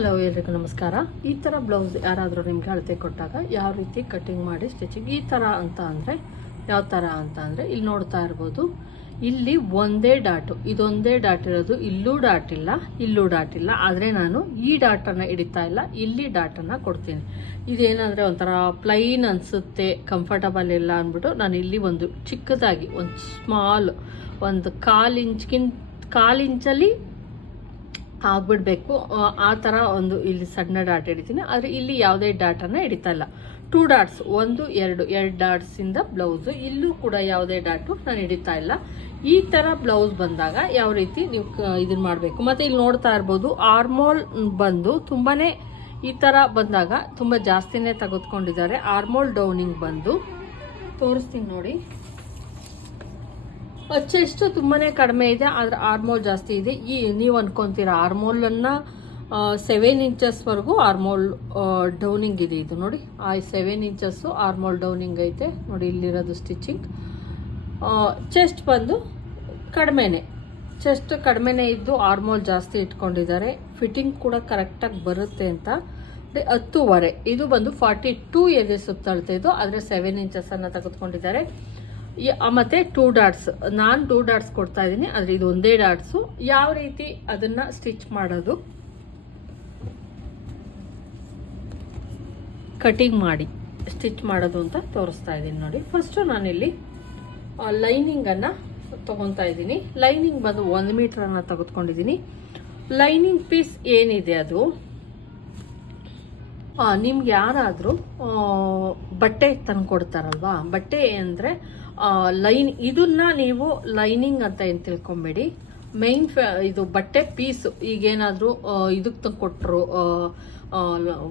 Hello ಎಲ್ರಿಗೂ ನಮಸ್ಕಾರ. ಈ ಥರ ಬ್ಲೌಸ್ ಯಾರಾದರೂ ನಿಮ್ಗೆ ಅಳತೆ ಕೊಟ್ಟಾಗ ಯಾವ ರೀತಿ ಕಟಿಂಗ್ ಮಾಡಿ ಸ್ಟಿಚಿಂಗ್ ಈ ಥರ ಅಂತ ಅಂದರೆ ಯಾವ ಥರ ಅಂತ ಅಂದ್ರೆ ಇಲ್ಲಿ ನೋಡ್ತಾ ಇರ್ಬೋದು. ಇಲ್ಲಿ ಒಂದೇ ಡಾಟು ಇದೊಂದೇ ಡಾಟ್ ಇರೋದು, ಇಲ್ಲೂ ಡಾಟ್ ಇಲ್ಲ, ಇಲ್ಲೂ ಡಾಟ್ ಇಲ್ಲ. ಆದರೆ ನಾನು ಈ ಡಾಟನ್ನು ಹಿಡಿತಾ ಇಲ್ಲ, ಇಲ್ಲಿ ಡಾಟನ್ನು ಕೊಡ್ತೀನಿ. ಇದೇನಂದರೆ ಒಂಥರ ಪ್ಲೈನ್ ಅನಿಸುತ್ತೆ ಕಂಫರ್ಟಬಲ್ ಇಲ್ಲ ಅಂದ್ಬಿಟ್ಟು ನಾನು ಇಲ್ಲಿ ಒಂದು ಚಿಕ್ಕದಾಗಿ, ಒಂದು ಸ್ಮಾಲ್ ಒಂದು ಕಾಲು ಇಂಚ್ಗಿಂತ ಕಾಲು ಇಂಚಲ್ಲಿ ಆಗ್ಬಿಡ್ಬೇಕು. ಆ, ತರ ಒಂದು ಇಲ್ಲಿ ಸಣ್ಣ ಡಾಟ್ ಹಿಡಿತೀನಿ ಆದರೆ ಇಲ್ಲಿ ಯಾವುದೇ ಡಾಟನ್ನು ಹಿಡಿತಾ ಇಲ್ಲ. ಟೂ ಡಾಟ್ಸ್ ಒಂದು ಎರಡು ಎರಡು ಡಾಟ್ಸಿಂದ ಬ್ಲೌಸು ಇಲ್ಲೂ ಕೂಡ ಯಾವುದೇ ಡಾಟು ನಾನು ಹಿಡಿತಾ ಇಲ್ಲ. ಈ ಥರ ಬ್ಲೌಸ್ ಬಂದಾಗ ಯಾವ ರೀತಿ ನೀವು ಇದನ್ನು ಮಾಡಬೇಕು. ಮತ್ತು ಇಲ್ಲಿ ನೋಡ್ತಾ ಇರ್ಬೋದು ಆರ್ಮೋಲ್ ಬಂದು ತುಂಬಾ ಈ ಥರ ಬಂದಾಗ ತುಂಬ ಜಾಸ್ತಿನೇ ತೆಗೆದುಕೊಂಡಿದ್ದಾರೆ. ಆರ್ಮೋಲ್ ಡೌನಿಂಗ್ ಬಂದು ತೋರಿಸ್ತೀನಿ ನೋಡಿ. ಅಚ್ಚೆಷ್ಟು ತುಂಬಾನೇ ಕಡಿಮೆ ಇದೆ, ಆದ್ರೆ ಆರ್ಮೋಲ್ ಜಾಸ್ತಿ ಇದೆ. ಈ ನೀವು ಅನ್ಕೊಂತೀರಾ ಆರ್ಮೋಲನ್ನು ಸೆವೆನ್ ಇಂಚಸ್ವರೆಗೂ ಆರ್ಮೋಲ್ ಡೌನಿಂಗ್ ಇದೆ ಇದು ನೋಡಿ. ಆ ಸೆವೆನ್ ಇಂಚಸ್ಸು ಆರ್ಮೋಲ್ ಡೌನಿಂಗ್ ಐತೆ. ನೋಡಿ, ಇಲ್ಲಿರೋದು ಸ್ಟಿಚಿಂಗ್ ಚೆಸ್ಟ್ ಬಂದು ಕಡಿಮೆನೆ. ಚೆಸ್ಟ್ ಕಡಿಮೆನೇ ಇದ್ದು ಆರ್ಮೋಲ್ ಜಾಸ್ತಿ ಇಟ್ಕೊಂಡಿದ್ದಾರೆ. ಫಿಟ್ಟಿಂಗ್ ಕೂಡ ಕರೆಕ್ಟಾಗಿ ಬರುತ್ತೆ ಅಂತ. ಹತ್ತುವರೆ. ಇದು ಬಂದು ಫಾರ್ಟಿ ಟೂ ಎದೆ ಸುತ್ತಳ್ತಾ ಇದ್ದು, ಆದರೆ ಸೆವೆನ್ ಇಂಚಸನ್ನು ತೆಗೆದುಕೊಂಡಿದ್ದಾರೆ. ಮತ್ತೆ ಟೂ ಡಾಟ್ಸ್ ನಾನು ಟೂ ಡಾಟ್ಸ್ ಕೊಡ್ತಾ ಇದ್ದೀನಿ. ಆದರೆ ಇದು ಒಂದೇ ಡಾಟ್ಸು ಯಾವ ರೀತಿ ಅದನ್ನ ಸ್ಟಿಚ್ ಮಾಡೋದು? ಕಟಿಂಗ್ ಮಾಡಿ ಸ್ಟಿಚ್ ಮಾಡೋದು ಅಂತ ತೋರಿಸ್ತಾ ಇದ್ದೀನಿ ನೋಡಿ. ಫಸ್ಟು ನಾನಿಲ್ಲಿ ಲೈನಿಂಗನ್ನು ತೊಗೊತಾ ಇದ್ದೀನಿ. ಲೈನಿಂಗ್ ಬಂದು ಒಂದು ಮೀಟ್ರನ್ನು ತೆಗೆದುಕೊಂಡಿದ್ದೀನಿ. ಲೈನಿಂಗ್ ಪೀಸ್ ಏನಿದೆ ಅದು? ನಿಮ್ಗೆ ಯಾರಾದರೂ ಬಟ್ಟೆ ತಂದು ಕೊಡ್ತಾರಲ್ವಾ ಬಟ್ಟೆ ಅಂದರೆ ಲೈನ್, ಇದನ್ನ ನೀವು ಲೈನಿಂಗ್ ಅಂತ ಏನು ತಿಳ್ಕೊಬೇಡಿ. ಮೈನ್ ಇದು ಬಟ್ಟೆ ಪೀಸು, ಈಗೇನಾದರೂ ಇದಕ್ಕೆ ತಂದು ಕೊಟ್ಟರು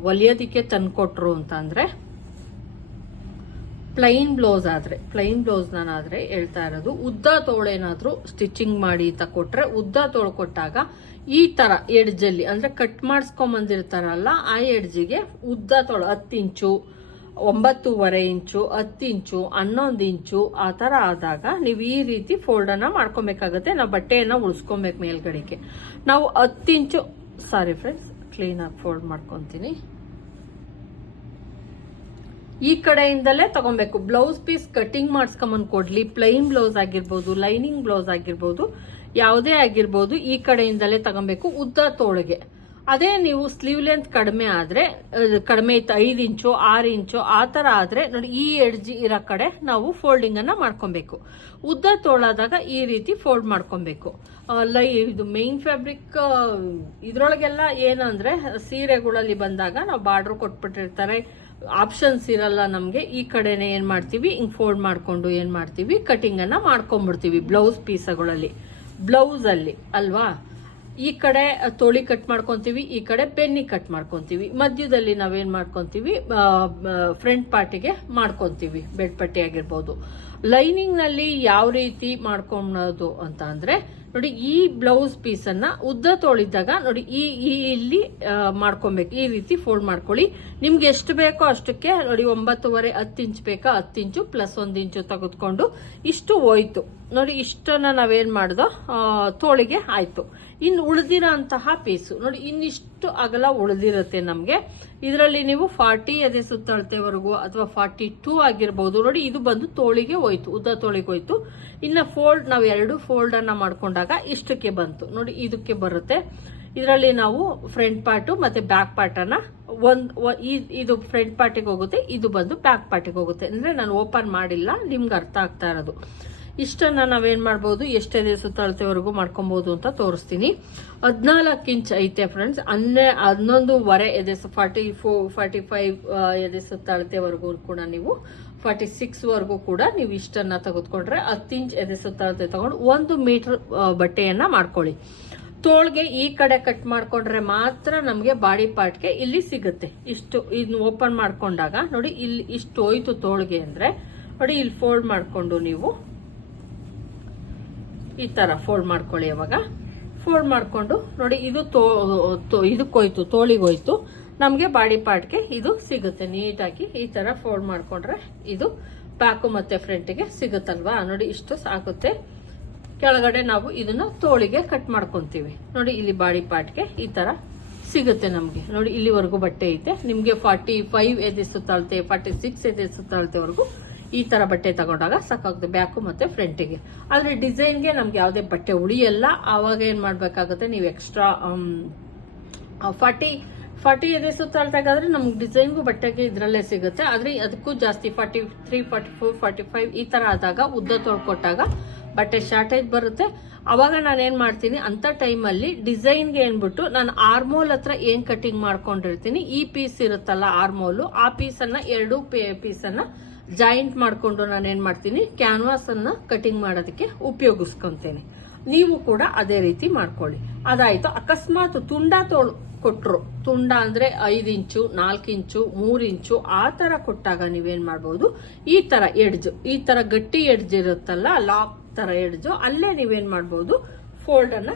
ಹೊಲಿಯೋದಕ್ಕೆ ತಂದು ಕೊಟ್ಟರು ಅಂತ ಅಂದರೆ ಪ್ಲೈನ್ ಬ್ಲೌಸ್ ಆದರೆ ಪ್ಲೈನ್ ಬ್ಲೌಸ್ ನಾನಾದರೆ ಹೇಳ್ತಾ ಇರೋದು, ಉದ್ದ ತೋಳೇನಾದರೂ ಸ್ಟಿಚಿಂಗ್ ಮಾಡಿ ಅಂತ ಕೊಟ್ರೆ, ಉದ್ದ ತೋಳು ಕೊಟ್ಟಾಗ ಈ ಥರ ಎಡ್ಜಲ್ಲಿ ಅಂದರೆ ಕಟ್ ಮಾಡಿಸ್ಕೊಂಬಂದಿರ್ತಾರಲ್ಲ, ಆ ಎಡ್ಜಿಗೆ ಉದ್ದ ತೋಳು ಹತ್ತು ಇಂಚು ಒಂಬತ್ತೂವರೆ ಇಂಚು, ಹತ್ತು ಇಂಚು, ಹನ್ನೊಂದು ಇಂಚು ಆ ಥರ ಆದಾಗ ನೀವು ಈ ರೀತಿ ಫೋಲ್ಡನ್ನು ಮಾಡ್ಕೊಬೇಕಾಗತ್ತೆ. ನಾವು ಬಟ್ಟೆಯನ್ನು ಉಳಿಸ್ಕೊಬೇಕು ಮೇಲ್ಗಡೆಗೆ. ನಾವು ಹತ್ತು ಇಂಚು ಸಾರಿ ಫ್ರೆಂಡ್ಸ್ ಕ್ಲೀನಾಗಿ ಫೋಲ್ಡ್ ಮಾಡ್ಕೊತೀನಿ. ಈ ಕಡೆಯಿಂದಲೇ ತಗೊಬೇಕು. ಬ್ಲೌಸ್ ಪೀಸ್ ಕಟಿಂಗ್ ಮಾಡಿಸ್ಕೊಂಬಂದು ಕೊಡ್ಲಿ. ಪ್ಲೈನ್ ಬ್ಲೌಸ್ ಆಗಿರ್ಬೋದು, ಲೈನಿಂಗ್ ಬ್ಲೌಸ್ ಆಗಿರ್ಬೋದು, ಯಾವುದೇ ಆಗಿರ್ಬೋದು ಈ ಕಡೆಯಿಂದಲೇ ತಗೊಬೇಕು ಉದ್ದ ತೋಳಿಗೆ. ಅದೇ ನೀವು ಸ್ಲೀವ್ ಲೆಂತ್ ಕಡಿಮೆ ಆದರೆ ಕಡಿಮೆ ಇತ್ತು ಐದು ಇಂಚು, ಆರು ಇಂಚು, ಆ ಥರ ಆದರೆ ನೋಡಿ, ಈ ಎಡ್ಜಿ ಇರೋ ಕಡೆ ನಾವು ಫೋಲ್ಡಿಂಗನ್ನು ಮಾಡ್ಕೊಬೇಕು. ಉದ್ದ ತೋಳಾದಾಗ ಈ ರೀತಿ ಫೋಲ್ಡ್ ಮಾಡ್ಕೊಬೇಕು. ಲೈ, ಇದು ಮೇನ್ ಫ್ಯಾಬ್ರಿಕ್ ಇದ್ರೊಳಗೆಲ್ಲ ಏನಂದ್ರೆ, ಸೀರೆಗಳಲ್ಲಿ ಬಂದಾಗ ನಾವು ಬಾರ್ಡರ್ ಕೊಟ್ಬಿಟ್ಟಿರ್ತಾರೆ. ಆಪ್ಷನ್ಸ್ ಇರಲ್ಲ ನಮಗೆ, ಈ ಕಡೆನೆ ಏನು ಮಾಡ್ತೀವಿ, ಹಿಂಗೆ ಫೋಲ್ಡ್ ಮಾಡಿಕೊಂಡು ಏನು ಮಾಡ್ತೀವಿ ಕಟಿಂಗನ್ನು ಮಾಡ್ಕೊಂಬಿಡ್ತೀವಿ ಬ್ಲೌಸ್ ಪೀಸಗಳಲ್ಲಿ. ಬ್ಲೌಸಲ್ಲಿ ಅಲ್ವಾ? ಈ ಕಡೆ ತೋಳಿ ಕಟ್ ಮಾಡ್ಕೊಂತೀವಿ, ಈ ಕಡೆ ಬೆನ್ನಿ ಕಟ್ ಮಾಡ್ಕೊಂತೀವಿ. ಮಧ್ಯದಲ್ಲಿ ನಾವೇನು ಮಾಡ್ಕೊತೀವಿ ಫ್ರಂಟ್ ಪಾರ್ಟಿಗೆ ಮಾಡ್ಕೊಂತೀವಿ, ಬೆಡ್ ಪಟ್ಟಿ ಆಗಿರ್ಬೋದು. ಲೈನಿಂಗ್ನಲ್ಲಿ ಯಾವ ರೀತಿ ಮಾಡ್ಕೊಳೋದು ಅಂತ ಅಂದರೆ, ನೋಡಿ ಈ ಬ್ಲೌಸ್ ಪೀಸನ್ನು ಉದ್ದ ತೋಳಿದ್ದಾಗ, ನೋಡಿ ಈ ಇಲ್ಲಿ ಮಾಡ್ಕೊಬೇಕು. ಈ ರೀತಿ ಫೋಲ್ಡ್ ಮಾಡ್ಕೊಳ್ಳಿ. ನಿಮ್ಗೆ ಎಷ್ಟು ಬೇಕೋ ಅಷ್ಟಕ್ಕೆ, ನೋಡಿ ಒಂಬತ್ತುವರೆ ಹತ್ತು ಇಂಚ್ ಬೇಕಾ ಹತ್ತು ಇಂಚು ಪ್ಲಸ್ ಒಂದು ಇಂಚು ತೆಗೆದುಕೊಂಡು ಇಷ್ಟು ಹೋಯ್ತು. ನೋಡಿ ಇಷ್ಟನ್ನ ನಾವೇನು ಮಾಡ್ದೋ ತೋಳಿಗೆ ಆಯ್ತು. ಇನ್ನು ಉಳಿದಿರೋ ಅಂತಹ ಪೀಸು. ನೋಡಿ, ಇನ್ನಿಷ್ಟು ಅಗಲ ಉಳಿದಿರುತ್ತೆ ನಮಗೆ. ಇದರಲ್ಲಿ ನೀವು ಫಾರ್ಟಿ ಅದೇ ಸುತ್ತಳತೆವರೆಗೂ ಅಥವಾ ಫಾರ್ಟಿ ಟೂ ಆಗಿರ್ಬೋದು. ನೋಡಿ, ಇದು ಬಂದು ತೋಳಿಗೆ ಹೋಯ್ತು, ಉದ್ದ ತೋಳಿಗೆ ಹೋಯ್ತು. ಇನ್ನು ಫೋಲ್ಡ್, ನಾವು ಎರಡು ಫೋಲ್ಡನ್ನು ಮಾಡ್ಕೊಂಡಾಗ ಇಷ್ಟಕ್ಕೆ ಬಂತು. ನೋಡಿ, ಇದಕ್ಕೆ ಬರುತ್ತೆ. ಇದರಲ್ಲಿ ನಾವು ಫ್ರಂಟ್ ಪಾರ್ಟು ಮತ್ತು ಬ್ಯಾಕ್ ಪಾರ್ಟನ್ನು ಒಂದು ಇದು ಫ್ರಂಟ್ ಪಾರ್ಟಿಗೆ ಹೋಗುತ್ತೆ, ಇದು ಬಂದು ಬ್ಯಾಕ್ ಪಾರ್ಟಿಗೆ ಹೋಗುತ್ತೆ. ಅಂದರೆ ನಾನು ಓಪನ್ ಮಾಡಿಲ್ಲ, ನಿಮ್ಗೆ ಅರ್ಥ ಆಗ್ತಾ ಇರೋದು. ಇಷ್ಟನ್ನು ನಾವೇನು ಮಾಡ್ಬೋದು? ಎಷ್ಟೇ ಸುತ್ತಳತೆವರೆಗೂ ಮಾಡ್ಕೊಬೋದು ಅಂತ ತೋರಿಸ್ತೀನಿ. ಹದಿನಾಲ್ಕು ಇಂಚ್ ಐತೆ ಫ್ರೆಂಡ್ಸ್ ಹನ್ನೆ ಎದೆ ಫಾರ್ಟಿ ಫೋ ಫಾರ್ಟಿ ಫೈವ್ ಎದೆ ಸುತ್ತಳತೆವರೆಗೂ ಕೂಡ ನೀವು ಫಾರ್ಟಿ ಸಿಕ್ಸ್ವರೆಗೂ ಕೂಡ ನೀವು ಇಷ್ಟನ್ನು ತೆಗೆದುಕೊಂಡ್ರೆ ಹತ್ತು ಇಂಚ್ ಎದೆ ಸುತ್ತಳತೆ ತಗೊಂಡು ಒಂದು ಮೀಟರ್ ಬಟ್ಟೆಯನ್ನು ಮಾಡ್ಕೊಳ್ಳಿ. ತೋಳ್ಗೆ ಈ ಕಡೆ ಕಟ್ ಮಾಡ್ಕೊಂಡ್ರೆ ಮಾತ್ರ ನಮಗೆ ಬಾಡಿ ಪಾರ್ಟ್ಗೆ ಇಲ್ಲಿ ಸಿಗುತ್ತೆ. ಇಷ್ಟು ಇದನ್ನ ಓಪನ್ ಮಾಡ್ಕೊಂಡಾಗ ನೋಡಿ ಇಲ್ಲಿ ಇಷ್ಟು ಹೋಯ್ತು ತೋಳ್ಗೆ ಅಂದರೆ ನೋಡಿ ಇಲ್ಲಿ ಫೋಲ್ಡ್ ಮಾಡಿಕೊಂಡು ನೀವು ಈ ತರ ಫೋಲ್ಡ್ ಮಾಡ್ಕೊಳ್ಳಿ ಅವಾಗ. ಫೋಲ್ಡ್ ಮಾಡಿಕೊಂಡು ನೋಡಿ, ಇದು ತೋ ತೋಳಿಗೆ ಹೋಯ್ತು. ನಮಗೆ ಬಾಡಿ ಪಾರ್ಟ್ಗೆ ಇದು ಸಿಗುತ್ತೆ. ನೀಟಾಗಿ ಈ ತರ ಫೋಲ್ಡ್ ಮಾಡ್ಕೊಂಡ್ರೆ ಇದು ಬ್ಯಾಕು ಮತ್ತೆ ಫ್ರಂಟಿಗೆ ಸಿಗುತ್ತಲ್ವಾ? ನೋಡಿ, ಇಷ್ಟು ಸಾಕುತ್ತೆ. ಕೆಳಗಡೆ ನಾವು ಇದನ್ನ ತೋಳಿಗೆ ಕಟ್ ಮಾಡ್ಕೊಂತೀವಿ. ನೋಡಿ, ಇಲ್ಲಿ ಬಾಡಿ ಪಾರ್ಟ್ಗೆ ಈ ತರ ಸಿಗುತ್ತೆ ನಮಗೆ. ನೋಡಿ, ಇಲ್ಲಿವರೆಗೂ ಬಟ್ಟೆ ಐತೆ. ನಿಮಗೆ ಫಾರ್ಟಿ ಫೈವ್ ಎದೆ ಸುತ್ತಾಳ್ತೆ ಫಾರ್ಟಿ ಸಿಕ್ಸ್ ಎದೆ ಸುತ್ತಾಳ್ತೆವರೆಗೂ ಈ ತರ ಬಟ್ಟೆ ತಗೊಂಡಾಗ ಸಾಕಾಗುತ್ತೆ ಬ್ಯಾಕು ಮತ್ತೆ ಫ್ರಂಟಿಗೆ. ಆದ್ರೆ ಡಿಸೈನ್ಗೆ ನಮ್ಗೆ ಯಾವುದೇ ಬಟ್ಟೆ ಉಳಿಯಲ್ಲ, ಆವಾಗ ಏನ್ ಮಾಡಬೇಕಾಗುತ್ತೆ, ನೀವು ಎಕ್ಸ್ಟ್ರಾ ಫಾರ್ಟಿ ಫಾರ್ಟಿ ಎದೆ ಸುತ್ತಾಡ್ತಾಗಾದ್ರೆ ನಮ್ಗೆ ಡಿಸೈನ್ಗೂ ಬಟ್ಟೆಗೆ ಇದರಲ್ಲೇ ಸಿಗುತ್ತೆ. ಆದ್ರೆ ಅದಕ್ಕೂ ಜಾಸ್ತಿ forty three forty four forty five ಈ ತರ ಆದಾಗ ಉದ್ದ ತೊಳ್ಕೊಟ್ಟಾಗ ಬಟ್ಟೆ ಶಾರ್ಟೇಜ್ ಬರುತ್ತೆ. ಅವಾಗ ನಾನು ಏನ್ ಮಾಡ್ತೀನಿ, ಅಂತ ಟೈಮಲ್ಲಿ ಡಿಸೈನ್ಗೆ ಏನ್ಬಿಟ್ಟು ನಾನು ಆರ್ಮೋಲ್ ಹತ್ರ ಏನ್ ಕಟಿಂಗ್ ಮಾಡ್ಕೊಂಡಿರ್ತೀನಿ, ಈ ಪೀಸ್ ಇರುತ್ತಲ್ಲ ಆರ್ಮೋಲು, ಆ ಪೀಸನ್ನ ಎರಡು ಪೀಸನ್ನ ಜಾಯಿಂಟ್ ಮಾಡಿಕೊಂಡು ನಾನು ಏನ್ ಮಾಡ್ತೀನಿ ಕ್ಯಾನ್ವಾಸ್ ಅನ್ನ ಕಟಿಂಗ್ ಮಾಡೋದಕ್ಕೆ ಉಪಯೋಗಿಸ್ಕೊಂತೇನೆ. ನೀವು ಕೂಡ ಅದೇ ರೀತಿ ಮಾಡ್ಕೊಳ್ಳಿ. ಅದಾಯಿತು. ಅಕಸ್ಮಾತ್ ತುಂಡ ತೋಳು ಕೊಟ್ಟರು ತುಂಡ ಅಂದ್ರೆ ಐದು ಇಂಚು, ನಾಲ್ಕು ಇಂಚು, ಮೂರು ಇಂಚು, ಆ ತರ ಕೊಟ್ಟಾಗ ನೀವೇನು ಮಾಡ್ಬೋದು? ಈ ತರ ಎಡ್ಜ್ ಈ ತರ ಗಟ್ಟಿ ಎಡ್ಜ್ ಇರುತ್ತಲ್ಲ ಲಾಕ್ ತರ ಎಡ್ಜು ಅಲ್ಲೇ ನೀವೇನು ಮಾಡ್ಬೋದು? ಫೋಲ್ಡ್ ಅನ್ನ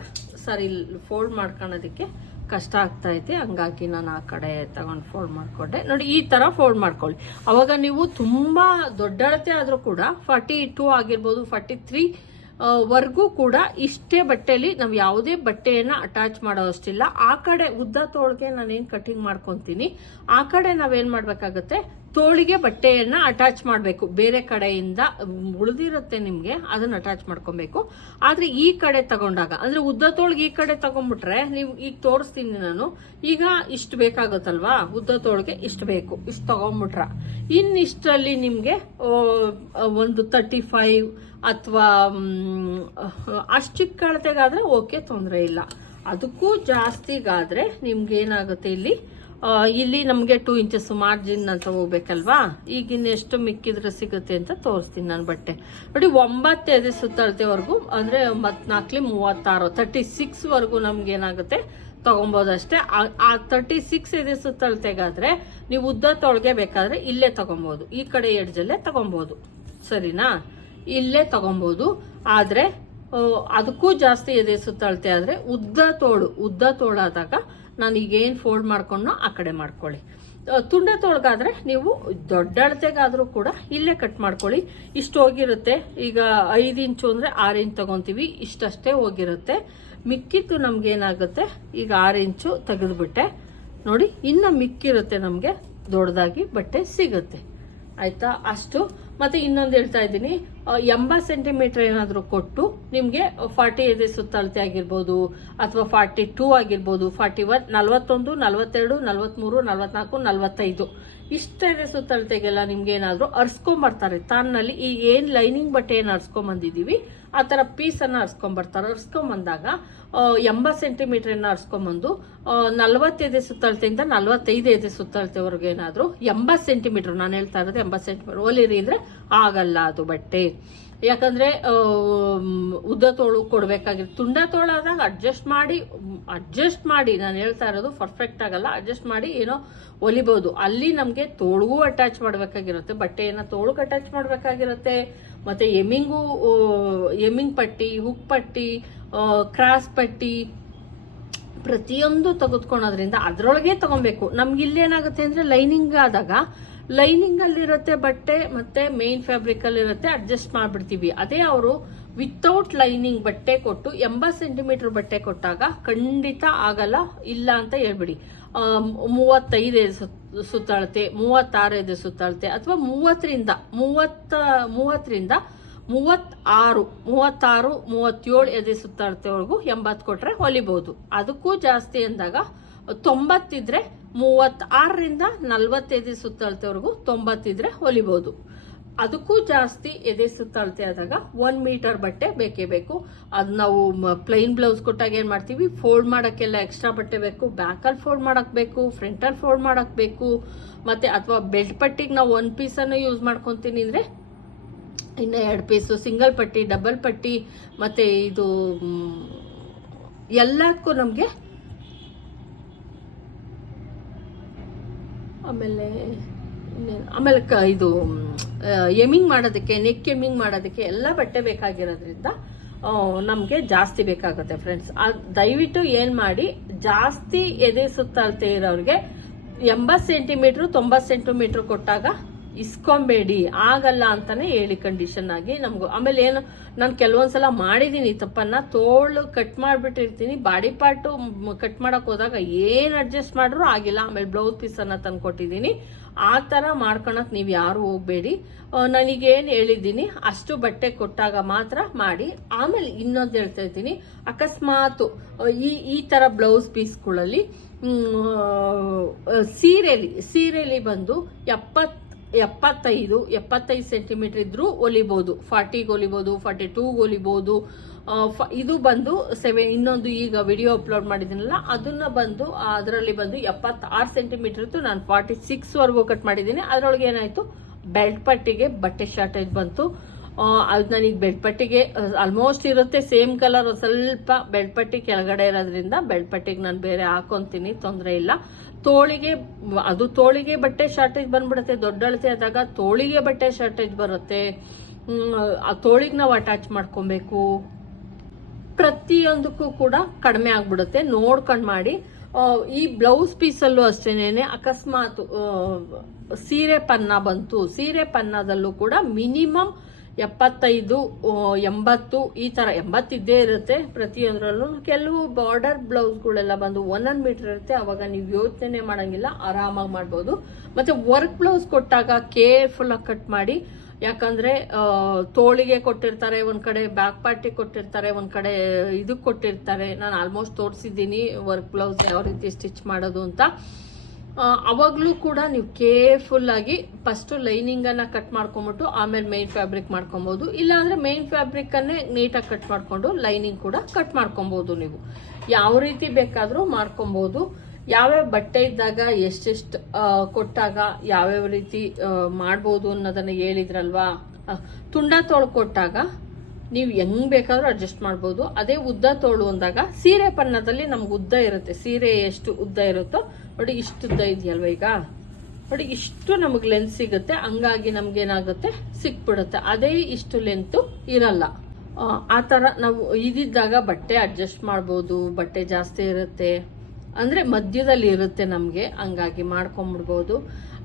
ಸರಿ ಫೋಲ್ಡ್ ಮಾಡ್ಕೊಳೋದಕ್ಕೆ ಕಷ್ಟ ಆಗ್ತಾ ಐತೆ ಹಂಗಾಗಿ ನಾನು ಆ ಕಡೆ ತಗೊಂಡು ಫೋಲ್ಡ್ ಮಾಡಿಕೊಂಡೆ. ನೋಡಿ, ಈ ಥರ ಫೋಲ್ಡ್ ಮಾಡ್ಕೊಳ್ಳಿ. ಅವಾಗ ನೀವು ತುಂಬ ದೊಡ್ಡ ಅಳತೆ ಆದ್ರೂ ಕೂಡ ಫಾರ್ಟಿ ಟೂ ಆಗಿರ್ಬೋದು ಫಾರ್ಟಿ ತ್ರೀ ವರ್ಗೂ ಕೂಡ ಇಷ್ಟೇ ಬಟ್ಟೆಯಲ್ಲಿ ನಾವು ಯಾವುದೇ ಬಟ್ಟೆಯನ್ನು ಅಟ್ಯಾಚ್ ಮಾಡೋ ಅಷ್ಟಿಲ್ಲ. ಆ ಕಡೆ ಉದ್ದ ತೋಳ್ಗೆ ನಾನೇನು ಕಟ್ಟಿಂಗ್ ಮಾಡ್ಕೊತೀನಿ, ಆ ಕಡೆ ನಾವೇನು ಮಾಡ್ಬೇಕಾಗತ್ತೆ ತೋಳಿಗೆ ಬಟ್ಟೆಯನ್ನು ಅಟ್ಯಾಚ್ ಮಾಡಬೇಕು. ಬೇರೆ ಕಡೆಯಿಂದ ಉಳಿದಿರುತ್ತೆ ನಿಮಗೆ, ಅದನ್ನ ಅಟ್ಯಾಚ್ ಮಾಡ್ಕೊಬೇಕು. ಆದ್ರೆ ಈ ಕಡೆ ತಗೊಂಡಾಗ, ಅಂದರೆ ಉದ್ದ ತೋಳಿಗೆ ಈ ಕಡೆ ತಗೊಂಡ್ಬಿಟ್ರೆ ನೀವು ಈಗ ತೋರಿಸ್ತೀನಿ ನಾನು, ಈಗ ಇಷ್ಟು ಬೇಕಾಗುತ್ತಲ್ವಾ? ಉದ್ದ ತೋಳಿಗೆ ಇಷ್ಟು ಬೇಕು, ಇಷ್ಟು ತಗೊಂಡ್ಬಿಟ್ರ. ಇನ್ನಿಷ್ಟರಲ್ಲಿ ನಿಮಗೆ ಒಂದು ತರ್ಟಿ ಫೈವ್ ಅಥವಾ ಅಷ್ಟು ಚಿಕ್ಕ ಅಳತೆಗಾದ್ರೆ ಓಕೆ ತೊಂದರೆ ಇಲ್ಲ. ಅದಕ್ಕೂ ಜಾಸ್ತಿಗಾದರೆ ನಿಮ್ಗೆ ಏನಾಗುತ್ತೆ ಇಲ್ಲಿ? ಇಲ್ಲಿ ನಮಗೆ ಟೂ ಇಂಚಸ್ ಮಾರ್ಜಿನ್ ಅಂತ ಹೋಗ್ಬೇಕಲ್ವಾ? ಈಗಿನ ಎಷ್ಟು ಮಿಕ್ಕಿದ್ರೆ ಸಿಗುತ್ತೆ ಅಂತ ತೋರಿಸ್ತೀನಿ ನಾನು ಬಟ್ಟೆ. ನೋಡಿ ಒಂಬತ್ತು ಎದೆ ಸುತ್ತಳತೆವರೆಗೂ ಅಂದ್ರೆ ನಾಲ್ಕಲಿ ಮೂವತ್ತಾರು ತರ್ಟಿ ಸಿಕ್ಸ್ವರೆಗೂ ನಮ್ಗೆ ಏನಾಗುತ್ತೆ? ತಗೊಬೋದಷ್ಟೇ. ಆ ತರ್ಟಿ ಸಿಕ್ಸ್ ಎದೆ ಸುತ್ತಳತೆಗಾದರೆ ನೀವು ಉದ್ದ ತೊಳಗೆ ಬೇಕಾದರೆ ಇಲ್ಲೇ ತಗೊಬೋದು. ಈ ಕಡೆ ಎಡ್ಜಲ್ಲೇ ತಗೊಬೋದು. ಸರಿನಾ? ಇಲ್ಲೇ ತಗೊಬೋದು. ಆದ್ರೆ ಅದಕ್ಕೂ ಜಾಸ್ತಿ ಎದೆ ಸುತ್ತಳತೆ ಆದ್ರೆ ಉದ್ದ ತೋಳು, ಉದ್ದ ತೋಳಾದಾಗ ನಾನು ಈಗೇನು ಫೋಲ್ಡ್ ಮಾಡ್ಕೊಂಡು ಆ ಕಡೆ ಮಾಡ್ಕೊಳ್ಳಿ. ತುಂಡೆ ತೋಳ್ಗಾದ್ರೆ ನೀವು ದೊಡ್ಡ ಅಳತೆಗಾದ್ರೂ ಕೂಡ ಇಲ್ಲೇ ಕಟ್ ಮಾಡ್ಕೊಳ್ಳಿ. ಇಷ್ಟು ಹೋಗಿರುತ್ತೆ. ಈಗ ಐದು ಇಂಚು ಅಂದ್ರೆ ಆರು ಇಂಚ್ ತಗೊಂತೀವಿ. ಇಷ್ಟಷ್ಟೇ ಹೋಗಿರುತ್ತೆ. ಮಿಕ್ಕಿದ್ದು ನಮ್ಗೆ ಏನಾಗುತ್ತೆ ಈಗ ಆರು ಇಂಚು ತೆಗೆದುಬಿಟ್ಟೆ. ನೋಡಿ, ಇನ್ನು ಮಿಕ್ಕಿರುತ್ತೆ ನಮಗೆ. ದೊಡ್ಡದಾಗಿ ಬಟ್ಟೆ ಸಿಗುತ್ತೆ. ಆಯ್ತಾ? ಅಷ್ಟು. ಮತ್ತೆ ಇನ್ನೊಂದು ಹೇಳ್ತಾ ಇದ್ದೀನಿ. ಎಂಬತ್ತು ಸೆಂಟಿಮೀಟರ್ ಏನಾದರೂ ಕೊಟ್ಟು ನಿಮಗೆ ಫಾರ್ಟಿ ಎದೆ ಸುತ್ತಳತೆ ಆಗಿರ್ಬೋದು, ಅಥವಾ ಫಾರ್ಟಿ ಟೂ ಆಗಿರ್ಬೋದು ಫಾರ್ಟಿ ಒನ್ ನಲ್ವತ್ತೊಂದು, ನಲ್ವತ್ತೆರಡು, ನಲ್ವತ್ಮೂರು, ನಲ್ವತ್ನಾಲ್ಕು, ನಲ್ವತ್ತೈದು. ಇಷ್ಟೆದೆ ಸುತ್ತಳತೆಗೆಲ್ಲ ನಿಮ್ಗೆ ಏನಾದರೂ ಅರ್ಸ್ಕೊಂಬರ್ತಾರೆ. ತಾನಲ್ಲಿ ಈ ಏನ್ ಲೈನಿಂಗ್ ಬಟ್ಟೆ ಏನು ಆತರ ಆ ಥರ ಪೀಸನ್ನು ಅರ್ಸ್ಕೊಂಬರ್ತಾರೆ. ಅರ್ಸ್ಕೊಂಬಂದಾಗ ಎಂಬತ್ತು ಸೆಂಟಿಮೀಟ್ರನ್ನ ಆರಿಸ್ಕೊಂಬಂದು ನಲ್ವತ್ತೈದು ಸುತ್ತಳತೆಯಿಂದ ನಲ್ವತ್ತೈದು ಎದೆ ಸುತ್ತಳತೆವರೆಗೂ ಏನಾದರೂ ಎಂಬತ್ತು ಸೆಂಟಿಮೀಟರ್, ನಾನು ಹೇಳ್ತಾ ಇರೋದು ಎಂಬತ್ತು ಸೆಂಟಿಮೀಟರ್ ಓಲಿರಿ ಅಂದ್ರೆ ಆಗಲ್ಲ ಅದು ಬಟ್ಟೆ. ಯಾಕಂದ್ರೆ ಉದ್ದ ತೋಳು ಕೊಡಬೇಕಾಗಿರೋ, ತುಂಡ ತೋಳಾದಾಗ ಅಡ್ಜಸ್ಟ್ ಮಾಡಿ ಅಡ್ಜಸ್ಟ್ ಮಾಡಿ, ನಾನು ಹೇಳ್ತಾ ಇರೋದು ಪರ್ಫೆಕ್ಟ್ ಆಗಲ್ಲ, ಅಡ್ಜಸ್ಟ್ ಮಾಡಿ ಏನೋ ಹೊಲಿಬೋದು ಅಲ್ಲಿ ನಮಗೆ ತೋಳಿಗೂ ಅಟ್ಯಾಚ್ ಮಾಡಬೇಕಾಗಿರುತ್ತೆ, ಬಟ್ಟೆಯನ್ನ ತೋಳುಗೆ ಅಟ್ಯಾಚ್ ಮಾಡಬೇಕಾಗಿರುತ್ತೆ. ಮತ್ತೆ ಎಮಿಂಗು ಎಮಿಂಗ್ ಪಟ್ಟಿ, ಹುಕ್ ಪಟ್ಟಿ ಕ್ರಾಸ್ ಪಟ್ಟಿ ಪ್ರತಿಯೊಂದು ತೆಗೆದುಕೊಳೋದ್ರಿಂದ ಅದರೊಳಗೆ ತಗೊಬೇಕು. ನಮ್ಗೆ ಇಲ್ಲೇನಾಗುತ್ತೆ ಅಂದ್ರೆ ಲೈನಿಂಗ್ ಆದಾಗ ಲೈನಿಂಗ್ ಅಲ್ಲಿರುತ್ತೆ ಬಟ್ಟೆ, ಮತ್ತೆ ಮೇನ್ ಫ್ಯಾಬ್ರಿಕ್ ಅಲ್ಲಿ ಇರುತ್ತೆ ಅಡ್ಜಸ್ಟ್ ಮಾಡ್ಬಿಡ್ತೀವಿ. ಅದೇ ಅವರು ವಿತೌಟ್ ಲೈನಿಂಗ್ ಬಟ್ಟೆ ಕೊಟ್ಟು ಎಂಬತ್ತು ಸೆಂಟಿಮೀಟರ್ ಬಟ್ಟೆ ಕೊಟ್ಟಾಗ ಖಂಡಿತ ಆಗಲ್ಲ, ಇಲ್ಲ ಅಂತ ಹೇಳ್ಬಿಡಿ. ಮೂವತ್ತೈದು ಸುತ್ತಳತೆ, ಮೂವತ್ತಾರು ಇದೆ ಸುತ್ತಳತೆ, ಅಥವಾ ಮೂವತ್ತರಿಂದ, ಮೂವತ್ತ, ಮೂವತ್ತರಿಂದ ಮೂವತ್ತಾರು ಮೂವತ್ತಾರು, ಮೂವತ್ತೇಳು ಎದೆ ಸುತ್ತಾಡ್ತೇವರೆಗೂ ಎಂಬತ್ತು ಕೊಟ್ಟರೆ ಹೊಲಿಬಹುದು ಅದಕ್ಕೂ ಜಾಸ್ತಿ ಅಂದಾಗ ತೊಂಬತ್ತಿದ್ರೆ ಮೂವತ್ತಾರರಿಂದ ನಲ್ವತ್ತೈದು ಸುತ್ತಳತೆವರೆಗೂ ತೊಂಬತ್ತಿದ್ರೆ ಹೊಲಿಬಹುದು ಅದಕ್ಕೂ ಜಾಸ್ತಿ ಎದೆ ಸುತ್ತಳತೆ ಆದಾಗ ಒನ್ ಮೀಟರ್ ಬಟ್ಟೆ ಬೇಕೇ ಬೇಕು. ಅದು ನಾವು ಪ್ಲೈನ್ ಬ್ಲೌಸ್ ಕೊಟ್ಟಾಗ ಏನು ಮಾಡ್ತೀವಿ? ಫೋಲ್ಡ್ ಮಾಡಕ್ಕೆಲ್ಲ ಎಕ್ಸ್ಟ್ರಾ ಬಟ್ಟೆ ಬೇಕು. ಬ್ಯಾಕಲ್ಲಿ ಫೋಲ್ಡ್ ಮಾಡಕ್ ಬೇಕು. ಫ್ರಂಟಲ್ಲಿ ಫೋಲ್ಡ್ ಮಾಡಕ್ ಬೇಕು. ಮತ್ತೆ ಅಥವಾ ಬೆಲ್ಟ್ ಪಟ್ಟಿಗೆ ನಾವು ಒನ್ ಪೀಸನ್ನು ಯೂಸ್ ಮಾಡ್ಕೊತೀನಿ ಅಂದ್ರೆ ಇನ್ನು ಎರಡು ಪೀಸು ಸಿಂಗಲ್ ಪಟ್ಟಿ ಡಬಲ್ ಪಟ್ಟಿ, ಮತ್ತೆ ಇದು ಎಲ್ಲಕ್ಕೂ ನಮಗೆ ಆಮೇಲೆ ಆಮೇಲೆ ಕ ಇದು ಎಮಿಂಗ್ ಮಾಡೋದಕ್ಕೆ ನೆಕ್ ಎಮಿಂಗ್ ಮಾಡೋದಕ್ಕೆ ಎಲ್ಲ ಬಟ್ಟೆ ಬೇಕಾಗಿರೋದ್ರಿಂದ ನಮಗೆ ಜಾಸ್ತಿ ಬೇಕಾಗುತ್ತೆ ಫ್ರೆಂಡ್ಸ್ ದಯವಿಟ್ಟು ಏನು ಮಾಡಿ, ಜಾಸ್ತಿ ಎದೆ ಸುತ್ತಳತೆ ಇರೋರಿಗೆ ಎಂಬತ್ತು ಸೆಂಟಿಮೀಟ್ರು ತೊಂಬತ್ತು ಸೆಂಟಿಮೀಟ್ರು ಕೊಟ್ಟಾಗ ಇಸ್ಕೊಂಬೇಡಿ, ಆಗಲ್ಲ ಅಂತಾನೆ ಹೇಳಿ ಕಂಡೀಷನ್ ಆಗಿ ನಮ್ಗೂ. ಆಮೇಲೆ ಏನು, ನಾನು ಕೆಲವೊಂದ್ಸಲ ಮಾಡಿದೀನಿ ಈ ತಪ್ಪನ್ನ, ತೋಳು ಕಟ್ ಮಾಡಿಬಿಟ್ಟಿರ್ತೀನಿ, ಬಾಡಿ ಪಾರ್ಟು ಕಟ್ ಮಾಡಕ್ ಹೋದಾಗ ಏನ್ ಅಡ್ಜಸ್ಟ್ ಮಾಡ್ರು ಆಗಿಲ್ಲ. ಆಮೇಲೆ ಬ್ಲೌಸ್ ಪೀಸನ್ನು ತಂದ್ಕೊಟ್ಟಿದ್ದೀನಿ ಆ ತರ ಮಾಡ್ಕೊಳಕ್ಕೆ ನೀವು ಯಾರು ಹೋಗಬೇಡಿ. ನನಗೇನು ಹೇಳಿದ್ದೀನಿ, ಅಷ್ಟು ಬಟ್ಟೆ ಕೊಟ್ಟಾಗ ಮಾತ್ರ ಮಾಡಿ. ಆಮೇಲೆ ಇನ್ನೊಂದು ಹೇಳ್ತಾ ಇದ್ದೀನಿ, ಅಕಸ್ಮಾತ್ ಈ ಈ ತರ ಬ್ಲೌಸ್ ಪೀಸ್ಗಳಲ್ಲಿ ಸೀರೆಲಿ ಸೀರೆಲಿ ಬಂದು ಎಪ್ಪತ್ ಎಪ್ಪತ್ತೈದು ಎಪ್ಪತ್ತೈದು ಸೆಂಟಿಮೀಟರ್ ಇದ್ರೂ ಹೊಲಿಬೋದು ಫಾರ್ಟಿಗೆ ಹೊಲಿಬೋದು ಫಾರ್ಟಿ ಟೂಗೆ ಹೊಲಿಬೋದು ಇದು ಬಂದು ಸೆವೆನ್, ಇನ್ನೊಂದು ಈಗ ವಿಡಿಯೋ ಅಪ್ಲೋಡ್ ಮಾಡಿದ್ದೀನಲ್ಲ, ಅದನ್ನ ಬಂದು, ಅದರಲ್ಲಿ ಬಂದು ಎಪ್ಪತ್ತಾರು ಸೆಂಟಿಮೀಟರ್ ಇತ್ತು. ನಾನು ಫಾರ್ಟಿ ಸಿಕ್ಸ್ ವರೆಗೂ ಕಟ್ ಮಾಡಿದ್ದೀನಿ. ಅದರೊಳಗೆ ಏನಾಯ್ತು? ಬೆಲ್ಟ್ ಪಟ್ಟಿಗೆ ಬಟ್ಟೆ ಶಾರ್ಟೇಜ್ ಬಂತು. ಅದು ನನಗೆ ಬೆಳ್ಪಟ್ಟಿಗೆ ಪಟ್ಟಿಗೆ ಆಲ್ಮೋಸ್ಟ್ ಇರುತ್ತೆ ಸೇಮ್ ಕಲರ್ ಸ್ವಲ್ಪ ಬೆಳ್ಪಟ್ಟಿ ಪಟ್ಟಿ ಕೆಳಗಡೆ ಇರೋದ್ರಿಂದ ಬೆಳ್ಪಟ್ಟಿಗೆ ಪಟ್ಟಿಗೆ ನಾನು ಬೇರೆ ಹಾಕೊಂತೀನಿ, ತೊಂದರೆ ಇಲ್ಲ. ತೋಳಿಗೆ, ಅದು ತೋಳಿಗೆ ಬಟ್ಟೆ ಶಾರ್ಟೇಜ್ ಬಂದ್ಬಿಡುತ್ತೆ, ದೊಡ್ಡ ಅಳತೆ ಆದಾಗ ತೋಳಿಗೆ ಬಟ್ಟೆ ಶಾರ್ಟೇಜ್ ಬರುತ್ತೆ. ಆ ತೋಳಿಗೆ ನಾವು ಅಟ್ಯಾಚ್ ಮಾಡ್ಕೊಬೇಕು. ಪ್ರತಿಯೊಂದಕ್ಕೂ ಕೂಡ ಕಡಿಮೆ ಆಗ್ಬಿಡುತ್ತೆ, ನೋಡ್ಕೊಂಡು ಮಾಡಿ. ಈ ಬ್ಲೌಸ್ ಪೀಸಲ್ಲೂ ಅಷ್ಟೇನೆ ಅಕಸ್ಮಾತ್ ಸೀರೆ ಪನ್ನ ಬಂತು. ಸೀರೆ ಪನ್ನದಲ್ಲೂ ಕೂಡ ಮಿನಿಮಮ್ ಎಪ್ಪತ್ತೈದು ಎಂಬತ್ತು, ಈ ಥರ ಎಂಬತ್ತಿದ್ದೇ ಇರುತ್ತೆ ಪ್ರತಿಯೊಂದರಲ್ಲೂ. ಕೆಲವು ಬಾರ್ಡರ್ ಬ್ಲೌಸ್ಗಳೆಲ್ಲ ಬಂದು ಒಂದೊಂದು ಮೀಟರ್ ಇರುತ್ತೆ. ಅವಾಗ ನೀವು ಯೋಚನೆ ಮಾಡೋಂಗಿಲ್ಲ, ಆರಾಮಾಗಿ ಮಾಡ್ಬೋದು. ಮತ್ತು ವರ್ಕ್ ಬ್ಲೌಸ್ ಕೊಟ್ಟಾಗ ಕೇರ್ಫುಲ್ಲಾಗಿ ಕಟ್ ಮಾಡಿ. ಯಾಕಂದರೆ ತೋಳಿಗೆ ಕೊಟ್ಟಿರ್ತಾರೆ, ಒಂದು ಕಡೆ ಬ್ಯಾಕ್ ಪಾರ್ಟಿ ಕೊಟ್ಟಿರ್ತಾರೆ, ಒಂದು ಕಡೆ ಇದಕ್ಕೆ ಕೊಟ್ಟಿರ್ತಾರೆ. ನಾನು ಆಲ್ಮೋಸ್ಟ್ ತೋರಿಸಿದ್ದೀನಿ ವರ್ಕ್ ಬ್ಲೌಸ್ ಯಾವ ರೀತಿ ಸ್ಟಿಚ್ ಮಾಡೋದು ಅಂತ. ಅವಾಗ್ಲೂ ಕೂಡ ನೀವು ಕೇರ್ಫುಲ್ ಆಗಿ ಫಸ್ಟ್ ಲೈನಿಂಗ್ ಅನ್ನ ಕಟ್ ಮಾಡ್ಕೊಂಬಿಟ್ಟು ಆಮೇಲೆ ಮೈನ್ ಫ್ಯಾಬ್ರಿಕ್ ಮಾಡ್ಕೊಬೋದು. ಇಲ್ಲಾಂದರೆ ಮೈನ್ ಫ್ಯಾಬ್ರಿಕ್ ಅನ್ನೇ ನೀಟಾಗಿ ಕಟ್ ಮಾಡ್ಕೊಂಡು ಲೈನಿಂಗ್ ಕೂಡ ಕಟ್ ಮಾಡ್ಕೊಬೋದು ನೀವು. ಯಾವ ರೀತಿ ಬೇಕಾದರೂ ಮಾಡ್ಕೊಬೋದು. ಯಾವ್ಯಾವ ಬಟ್ಟೆ ಇದ್ದಾಗ ಎಷ್ಟೆಷ್ಟು ಕೊಟ್ಟಾಗ ಯಾವ್ಯಾವ ರೀತಿ ಮಾಡ್ಬೋದು ಅನ್ನೋದನ್ನ ಹೇಳಿದ್ರಲ್ವಾ? ತುಂಡ ತೋಳು ಕೊಟ್ಟಾಗ ನೀವು ಹೆಂಗ್ ಬೇಕಾದ್ರೂ ಅಡ್ಜಸ್ಟ್ ಮಾಡ್ಬೋದು. ಅದೇ ಉದ್ದ ತೋಳು ಅಂದಾಗ ಸೀರೆ ಪನ್ನದಲ್ಲಿ ನಮ್ಗೆ ಉದ್ದ ಇರುತ್ತೆ. ಸೀರೆ ಎಷ್ಟು ಉದ್ದ ಇರುತ್ತೋ ನೋಡಿ ಇಷ್ಟು ಉದ್ದ ಇದೆಯಲ್ವ ಈಗ? ನೋಡಿ ಇಷ್ಟು ನಮಗೆ ಲೆಂತ್ ಸಿಗುತ್ತೆ. ಹಂಗಾಗಿ ನಮ್ಗೆ ಏನಾಗುತ್ತೆ? ಸಿಕ್ಬಿಡುತ್ತೆ. ಅದೇ ಇಷ್ಟು ಲೆಂತ್ ಇರಲ್ಲ. ಆ, ತರ ನಾವು ಇದಿದ್ದಾಗ ಬಟ್ಟೆ ಅಡ್ಜಸ್ಟ್ ಮಾಡ್ಬೋದು. ಬಟ್ಟೆ ಜಾಸ್ತಿ ಇರುತ್ತೆ. ಅಂದ್ರೆ ಮಧ್ಯದಲ್ಲಿ ಇರುತ್ತೆ ನಮಗೆ. ಹಂಗಾಗಿ ಮಾಡ್ಕೊಂಬಿಡ್ಬೋದು.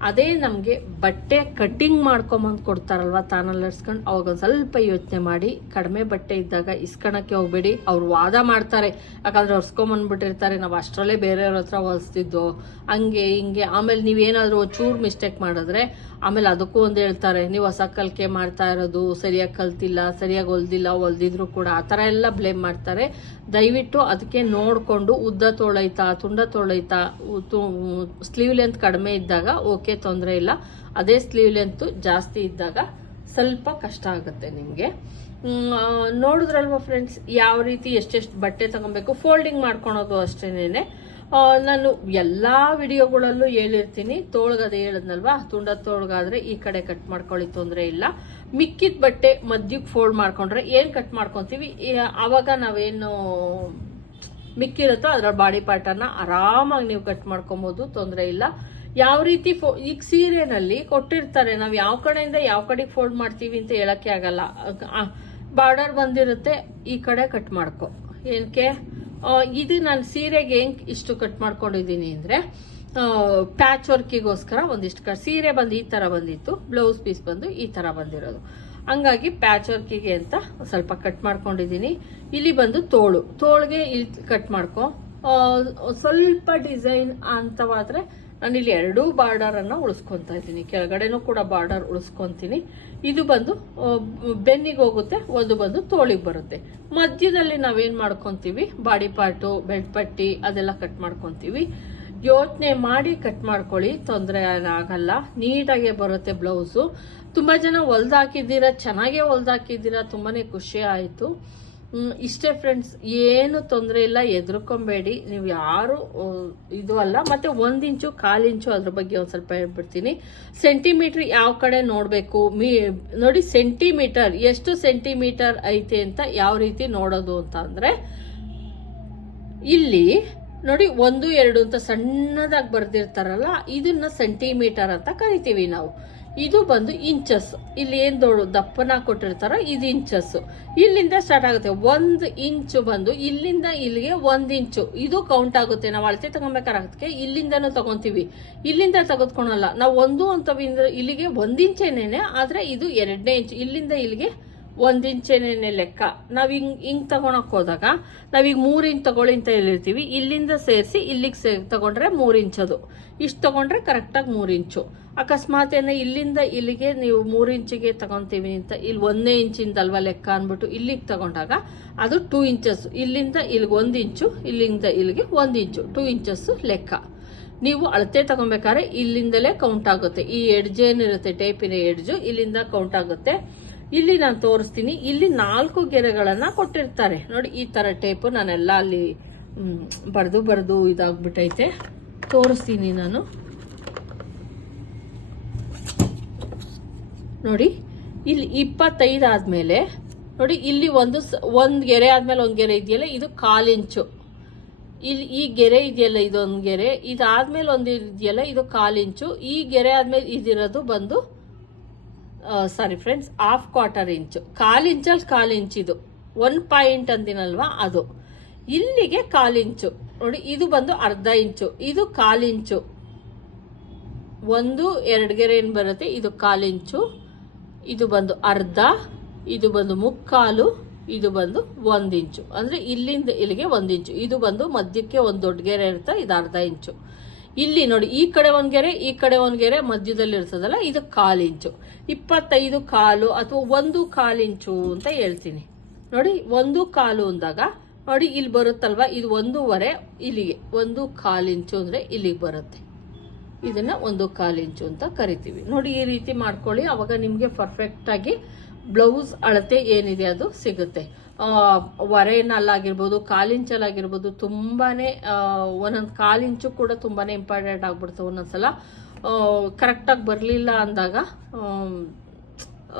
ಅದೇ ನಮಗೆ ಬಟ್ಟೆ ಕಟ್ಟಿಂಗ್ ಮಾಡ್ಕೊಂಬಂದು ಕೊಡ್ತಾರಲ್ವ ತಾನಲ್ಲಿ ಇಸ್ಕೊಂಡು ಅವಾಗ ಸ್ವಲ್ಪ ಯೋಚನೆ ಮಾಡಿ, ಕಡಿಮೆ ಬಟ್ಟೆ ಇದ್ದಾಗ ಇಸ್ಕೊಳಕ್ಕೆ ಹೋಗ್ಬೇಡಿ, ಅವ್ರು ವಾದ ಮಾಡ್ತಾರೆ. ಯಾಕಂದ್ರೆ ಹೊರ್ಸ್ಕೊಂಬಂದ್ಬಿಟ್ಟಿರ್ತಾರೆ ನಾವು ಅಷ್ಟರಲ್ಲೇ ಬೇರೆಯವ್ರ ಹತ್ರ ಹೊಲಿಸ್ತಿದ್ದೋ ಹಂಗೆ ಹಿಂಗೆ, ಆಮೇಲೆ ನೀವೇನಾದರೂ ಚೂರು ಮಿಸ್ಟೇಕ್ ಮಾಡಿದ್ರೆ ಆಮೇಲೆ ಅದಕ್ಕೂ ಒಂದು ಹೇಳ್ತಾರೆ, ನೀವು ಹೊಸ ಕಲಿಕೆ ಮಾಡ್ತಾ ಇರೋದು, ಸರಿಯಾಗಿ ಕಲ್ತಿಲ್ಲ, ಸರಿಯಾಗಿ ಹೊಲ್ದಿಲ್ಲ ಹೊಲ್ದಿದ್ರು ಕೂಡ. ಆ ಥರ ಎಲ್ಲ ಬ್ಲೇಮ್ ಮಾಡ್ತಾರೆ. ದಯವಿಟ್ಟು ಅದಕ್ಕೆ ನೋಡಿಕೊಂಡು ಉದ್ದ ತೋಳೈತಾ, ತುಂಡ ತೋಳೈತಾ ಸ್ಲೀವ್ ಲೆಂತ್ ಕಡಿಮೆ ಇದ್ದಾಗ ಓಕೆ, ತೊಂದರೆ ಇಲ್ಲ. ಅದೇ ಸ್ಲೀವ್ ಲೆಂತ್ ಜಾಸ್ತಿ ಇದ್ದಾಗ ಸ್ವಲ್ಪ ಕಷ್ಟ ಆಗುತ್ತೆ ನಿಮಗೆ. ನೋಡಿದ್ರಲ್ವಾ ಫ್ರೆಂಡ್ಸ್ ಯಾವ ರೀತಿ ಎಷ್ಟೆಷ್ಟು ಬಟ್ಟೆ ತಗೊಬೇಕು ಫೋಲ್ಡಿಂಗ್ ಮಾಡ್ಕೊಳೋದು ಅಷ್ಟೇನೆ ನಾನು ಎಲ್ಲ ವಿಡಿಯೋಗಳಲ್ಲೂ ಹೇಳಿರ್ತೀನಿ ತೋಳ್ಗದ ಹೇಳದ್ನಲ್ವಾ, ತುಂಡ ತೋಳ್ಗಾದ್ರೆ ಈ ಕಡೆ ಕಟ್ ಮಾಡ್ಕೊಳ್ಳಿ, ತೊಂದರೆ ಇಲ್ಲ. ಮಿಕ್ಕಿದ ಬಟ್ಟೆ ಮಧ್ಯಕ್ಕೆ ಫೋಲ್ಡ್ ಮಾಡ್ಕೊಂಡ್ರೆ ಏನು ಕಟ್ ಮಾಡ್ಕೊತೀವಿ? ಆವಾಗ ನಾವೇನು ಮಿಕ್ಕಿರುತ್ತೋ ಅದರ ಬಾಡಿ ಪಾರ್ಟನ್ನ ಆರಾಮಾಗಿ ನೀವು ಕಟ್ ಮಾಡ್ಕೊಬೋದು, ತೊಂದರೆ ಇಲ್ಲ. ಯಾವ ರೀತಿ ಫೋ, ಈಗ ಸೀರೆನಲ್ಲಿ ಕೊಟ್ಟಿರ್ತಾರೆ, ನಾವು ಯಾವ ಕಡೆಯಿಂದ ಯಾವ ಕಡೆಗೆ ಫೋಲ್ಡ್ ಮಾಡ್ತೀವಿ ಅಂತ ಹೇಳಕ್ಕೆ ಆಗಲ್ಲ. ಬಾರ್ಡರ್ ಬಂದಿರುತ್ತೆ, ಈ ಕಡೆ ಕಟ್ ಮಾಡ್ಕೊ. ಏನಕ್ಕೆ ಇದು ನಾನು ಸೀರೆಗೆ ಹೆಂಗೆ ಇಷ್ಟು ಕಟ್ ಮಾಡ್ಕೊಂಡಿದ್ದೀನಿ ಅಂದ್ರೆ ಪ್ಯಾಚ್ ವರ್ಕಿಗೋಸ್ಕರ ಒಂದಿಷ್ಟು ಕಟ್ ಸೀರೆ ಬಂದು ಈ ತರ ಬಂದಿತ್ತು ಬ್ಲೌಸ್ ಪೀಸ್ ಬಂದು ಈ ತರ ಬಂದಿರೋದು. ಹಂಗಾಗಿ ಪ್ಯಾಚ್ ವರ್ಕಿಗೆ ಅಂತ ಸ್ವಲ್ಪ ಕಟ್ ಮಾಡ್ಕೊಂಡಿದ್ದೀನಿ. ಇಲ್ಲಿ ಬಂದು ತೋಳು. ತೋಳಿಗೆ ಇಲ್ಲಿ ಕಟ್ ಮಾಡ್ಕೊ. ಸ್ವಲ್ಪ ಡಿಸೈನ್ ಅಂತವಾದ್ರೆ ನಾನು ಇಲ್ಲಿ ಎರಡೂ ಬಾರ್ಡರ್ ಅನ್ನ ಉಳಿಸ್ಕೊಂತ ಇದ್ದೀನಿ. ಕೆಳಗಡೆನೂ ಕೂಡ ಬಾರ್ಡರ್ ಉಳಿಸ್ಕೊಂತೀನಿ. ಇದು ಬಂದು ಬೆನ್ನಿಗೆ ಹೋಗುತ್ತೆ, ಒಂದು ಬಂದು ತೋಳಿಗೆ ಬರುತ್ತೆ. ಮಧ್ಯದಲ್ಲಿ ನಾವೇನು ಮಾಡ್ಕೊಂತೀವಿ? ಬಾಡಿ ಪಾರ್ಟು ಬೆಲ್ಟ್ ಪಟ್ಟಿ, ಅದೆಲ್ಲ ಕಟ್ ಮಾಡ್ಕೊಂತೀವಿ. ಯೋಚನೆ ಮಾಡಿ ಕಟ್ ಮಾಡ್ಕೊಳ್ಳಿ, ತೊಂದರೆ ಆಗಲ್ಲ. ನೀಟಾಗೆ ಬರುತ್ತೆ ಬ್ಲೌಸು ತುಂಬಾ ಜನ ಹೊಲ್ದಾಕಿದ್ದೀರಾ ಚೆನ್ನಾಗೇ ಹೊಲ್ದಾಕಿದ್ದೀರಾ ತುಂಬಾನೇ ಖುಷಿ ಆಯ್ತು. ಇಷ್ಟೇ ಫ್ರೆಂಡ್ಸ್ ಏನು ತೊಂದರೆ ಇಲ್ಲ, ಎದುರ್ಕೊಂಬೇಡಿ. ನೀವು ಯಾರು ಇದು ಅಲ್ಲ, ಮತ್ತೆ ಒಂದ್ ಇಂಚು, ಕಾಲ್ ಇಂಚು ಅದ್ರ ಬಗ್ಗೆ ಒಂದು ಸ್ವಲ್ಪ ಹೇಳ್ಬಿಡ್ತೀನಿ. ಸೆಂಟಿಮೀಟರ್ ಯಾವ ಕಡೆ ನೋಡಬೇಕು? ಮೀ, ನೋಡಿ ಸೆಂಟಿಮೀಟರ್ ಎಷ್ಟು ಸೆಂಟಿಮೀಟರ್ ಐತೆ ಅಂತ ಯಾವ ರೀತಿ ನೋಡೋದು ಅಂತ ಅಂದರೆ, ಇಲ್ಲಿ, ನೋಡಿ, ಒಂದು, ಎರಡು ಅಂತ ಸಣ್ಣದಾಗಿ ಬರ್ದಿರ್ತಾರಲ್ಲ, ಇದನ್ನ ಸೆಂಟಿಮೀಟರ್ ಅಂತ ಕರಿತೀವಿ ನಾವು. ಇದು ಬಂದು ಇಂಚಸ್ ಇಲ್ಲಿ ಏನ್ ದೊಡ್ಡ ದಪ್ಪನ ಕೊಟ್ಟಿರ್ತಾರೋ ಇದು ಇಂಚಸ್ ಇಲ್ಲಿಂದ ಸ್ಟಾರ್ಟ್ ಆಗುತ್ತೆ. ಒಂದು ಇಂಚು ಬಂದು ಇಲ್ಲಿಂದ ಇಲ್ಲಿಗೆ ಒಂದ್ ಇಂಚು. ಇದು ಕೌಂಟ್ ಆಗುತ್ತೆ. ನಾವು ಅಳತೆ ತಗೊಬೇಕಾಗತ್ತೆ ಇಲ್ಲಿಂದನೂ ತಗೊಂತೀವಿ. ಇಲ್ಲಿಂದ ತೆಗೆದುಕೊಳಲ್ಲ. ನಾವು ಒಂದು ಅಂತ ಇಲ್ಲಿಗೆ ಒಂದ್ ಇಂಚೇನೇನೆ ಆದ್ರೆ ಇದು ಎರಡನೇ ಇಂಚು. ಇಲ್ಲಿಂದ ಇಲ್ಲಿಗೆ ಒಂದ್ ಲೆಕ್ಕ. ನಾವ್ ಹಿಂಗ್ ಹಿಂಗ್ ತಗೊಳಕ್ ಹೋದಾಗ ನಾವೀಗ ಮೂರ್ ಇಂಚ್ ತಗೊಳ್ಳಿ ಅಂತ ಹೇಳಿರ್ತೀವಿ. ಇಲ್ಲಿಂದ ಸೇರಿಸಿ, ಇಲ್ಲಿಗೆ ಸೇ, ತಗೊಂಡ್ರೆ ಮೂರ್ ಇಂಚದು. ಇಷ್ಟು ತಗೊಂಡ್ರೆ ಕರೆಕ್ಟಾಗಿ ಮೂರ್ ಇಂಚು. ಅಕಸ್ಮಾತ್ ಏನೋ ಇಲ್ಲಿಂದ ಇಲ್ಲಿಗೆ ನೀವು ಮೂರ್ ಇಂಚಿಗೆ ತಗೊಂತೀವಿ ಅಂತ ಇಲ್ಲಿ ಒಂದೇ ಇಂಚಿಂದ ಅಲ್ವಾ ಲೆಕ್ಕ ಅಂದ್ಬಿಟ್ಟು ಇಲ್ಲಿಗೆ ತಗೊಂಡಾಗ, ಅದು ಟೂ ಇಂಚಸ್. ಇಲ್ಲಿಂದ ಇಲ್ಲಿಗೆ ಒಂದ್ ಇಂಚು, ಇಲ್ಲಿಂದ ಇಲ್ಲಿಗೆ ಒಂದ್ ಇಂಚು. ಟೂ ಇಂಚಸ್ ಲೆಕ್ಕ. ನೀವು ಅಳತೆ ತಗೊಬೇಕಾದ್ರೆ ಇಲ್ಲಿಂದಲೇ ಕೌಂಟ್ ಆಗುತ್ತೆ. ಈ ಎಡ್ಜ್ ಏನಿರುತ್ತೆ, ಟೇಪಿನ ಎಡ್ಜು ಇಲ್ಲಿಂದ ಕೌಂಟ್ ಆಗುತ್ತೆ. ಇಲ್ಲಿ ನಾನು ತೋರಿಸ್ತೀನಿ. ಇಲ್ಲಿ ನಾಲ್ಕು ಗೆರೆಗಳನ್ನ ಕೊಟ್ಟಿರ್ತಾರೆ. ನೋಡಿ, ಈ ತರ ಟೇಪು ನಾನೆಲ್ಲ ಅಲ್ಲಿ ಬರೆದು ಬರೆದು ಇದಾಗ್ಬಿಟ್ಟೈತೆ ತೋರಿಸ್ತೀನಿ ನಾನು. ನೋಡಿ, ಇಲ್ಲಿ ಇಪ್ಪತ್ತೈದು ಆದ್ಮೇಲೆ, ನೋಡಿ, ಇಲ್ಲಿ ಒಂದು ಒಂದು ಒಂದ್ ಗೆರೆ ಆದ್ಮೇಲೆ ಒಂದು ಗೆರೆ ಇದೆಯಲ್ಲ, ಇದು ಕಾಲಿಂಚು ಇಲ್ಲಿ ಈ ಗೆರೆ ಇದೆಯಲ್ಲ, ಇದೊಂದು ಗೆರೆ. ಇದಾದ್ಮೇಲೆ ಒಂದು ಇದೆಯಲ್ಲ, ಇದು ಕಾಲಿಂಚು ಈ ಗೆರೆ ಆದ್ಮೇಲೆ ಇದಿರೋದು ಬಂದು sorry friends half quarter inch ಕಾಲ್ ಇಂಚಲ್ಲಿ ಕಾಲ್ ಇಂಚ್ ಇದು. ಒನ್ ಪಾಯಿಂಟ್ ಅಂದಿನಲ್ವಾ ಅದು. ಇಲ್ಲಿಗೆ ಕಾಲಿಂಚು ನೋಡಿ, ಇದು ಬಂದು ಅರ್ಧ ಇಂಚು ಇದು ಕಾಲಿಂಚು ಒಂದು, ಎರಡು ಗೆರೆ ಏನು ಬರುತ್ತೆ? ಇದು ಕಾಲಿಂಚು ಇದು ಬಂದು ಅರ್ಧ, ಇದು ಬಂದು ಮುಕ್ಕಾಲು, ಇದು ಬಂದು ಒಂದು ಇಂಚು ಅಂದರೆ ಇಲ್ಲಿಂದ ಇಲ್ಲಿಗೆ ಒಂದು ಇಂಚು ಇದು ಬಂದು ಮಧ್ಯಕ್ಕೆ ಒಂದು ದೊಡ್ಡ ಗೆರೆ ಇರುತ್ತೆ, ಇದು ಅರ್ಧ ಇಂಚು ಇಲ್ಲಿ ನೋಡಿ, ಈ ಕಡೆ ಒಂದು ಗೆರೆ, ಈ ಕಡೆ ಒಂದು ಗೆರೆ ಮಧ್ಯದಲ್ಲಿ ಇರ್ತದಲ್ಲ, ಇದು ಕಾಲಿಂಚು ಇಪ್ಪತ್ತೈದು ಕಾಲು ಅಥವಾ ಒಂದು ಕಾಲಿಂಚು ಅಂತ ಹೇಳ್ತೀನಿ. ನೋಡಿ, ಒಂದು ಕಾಲು ಅಂದಾಗ, ನೋಡಿ, ಇಲ್ಲಿ ಬರುತ್ತಲ್ವಾ? ಇದು ಒಂದೂವರೆ, ಇಲ್ಲಿಗೆ. ಒಂದು ಕಾಲಿಂಚು ಅಂದರೆ ಇಲ್ಲಿಗೆ ಬರುತ್ತೆ. ಇದನ್ನ ಒಂದು ಕಾಲಿಂಚು ಅಂತ ಕರಿತೀವಿ. ನೋಡಿ, ಈ ರೀತಿ ಮಾಡ್ಕೊಳ್ಳಿ. ಅವಾಗ ನಿಮಗೆ ಪರ್ಫೆಕ್ಟ್ ಆಗಿ ಬ್ಲೌಸ್ ಅಳತೆ ಏನಿದೆ ಅದು ಸಿಗುತ್ತೆ. ವರೆನಲ್ಲಾಗಿರ್ಬೋದು ಕಾಲಿಂಚಲ್ಲಾಗಿರ್ಬೋದು ತುಂಬಾನೇ ಒಂದೊಂದು ಕಾಲಿಂಚು ಕೂಡ ತುಂಬಾನೇ ಇಂಪಾರ್ಟೆಂಟ್ ಆಗ್ಬಿಡ್ತವೆ ಒಂದೊಂದ್ಸಲ. ಕರೆಕ್ಟಾಗಿ ಬರಲಿಲ್ಲ ಅಂದಾಗ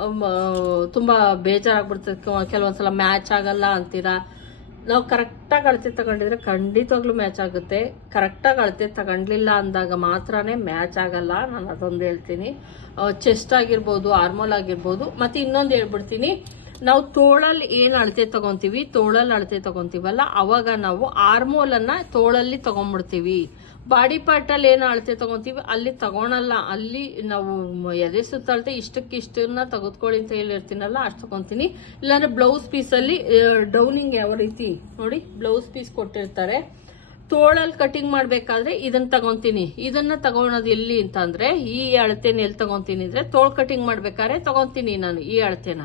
ತುಂಬ ಬೇಜಾರಾಗಿಬಿಡ್ತದೆ ತುಂಬ ಬೇಜಾರಾಗ್ಬಿಡ್ತದೆ. ಕೆಲವೊಂದ್ಸಲ ಮ್ಯಾಚ್ ಆಗಲ್ಲ ಅಂತೀರಾ? ನಾವು ಕರೆಕ್ಟಾಗಿ ಅಳತೆ ತಗೊಂಡಿದ್ರೆ ಖಂಡಿತವಾಗ್ಲೂ ಮ್ಯಾಚ್ ಆಗುತ್ತೆ. ಕರೆಕ್ಟಾಗಿ ಅಳತೆ ತಗೊಂಡ್ಲಿಲ್ಲ ಅಂದಾಗ ಮಾತ್ರನೇ ಮ್ಯಾಚ್ ಆಗಲ್ಲ. ನಾನು ಅದೊಂದು ಹೇಳ್ತೀನಿ. ಚೆಸ್ಟ್ ಆಗಿರ್ಬೋದು ಆರ್ಮೋಲ್ ಆಗಿರ್ಬೋದು, ಮತ್ತೆ ಇನ್ನೊಂದು ಹೇಳ್ಬಿಡ್ತೀನಿ. ನಾವು ತೋಳಲ್ಲಿ ಏನು ಅಳತೆ ತಗೊಂತೀವಿ? ತೋಳಲ್ಲಿ ಅಳತೆ ತಗೊಂತೀವಲ್ಲ, ಅವಾಗ ನಾವು ಆರ್ಮೋಲನ್ನು ತೋಳಲ್ಲಿ ತಗೊಂಡ್ಬಿಡ್ತೀವಿ ಬಾಡಿ ಪಾರ್ಟಲ್ಲಿ ಏನು ಅಳತೆ ತಗೊಂತೀವಿ? ಅಲ್ಲಿ ತಗೊಳಲ್ಲ. ಅಲ್ಲಿ ನಾವು ಎದೆ ಸುತ್ತ ಅಳತೆ ಇಷ್ಟನ್ನ ತೆಗೆದುಕೊಳ್ಳಿ ಅಂತ ಹೇಳಿರ್ತೀನಲ್ಲ, ಅಷ್ಟು ತಗೊತೀನಿ. ಇಲ್ಲಾಂದ್ರೆ ಬ್ಲೌಸ್ ಪೀಸಲ್ಲಿ ಡೌನಿಂಗ್ ಯಾವ ರೀತಿ? ನೋಡಿ ಬ್ಲೌಸ್ ಪೀಸ್ ಕೊಟ್ಟಿರ್ತಾರೆ. ತೋಳಲ್ಲಿ ಕಟಿಂಗ್ ಮಾಡಬೇಕಾದ್ರೆ ಇದನ್ನ ತಗೊಂತೀನಿ. ಇದನ್ನ ತಗೊಳೋದು ಎಲ್ಲಿ ಅಂತಂದ್ರೆ ಈ ಅಳತೆನ ಎಲ್ಲಿ ತಗೊತೀನಿ ಅಂದ್ರೆ ತೋಳು ಕಟಿಂಗ್ ಮಾಡ್ಬೇಕಾದ್ರೆ ತಗೊತೀನಿ ನಾನು ಈ ಅಳತೆನ.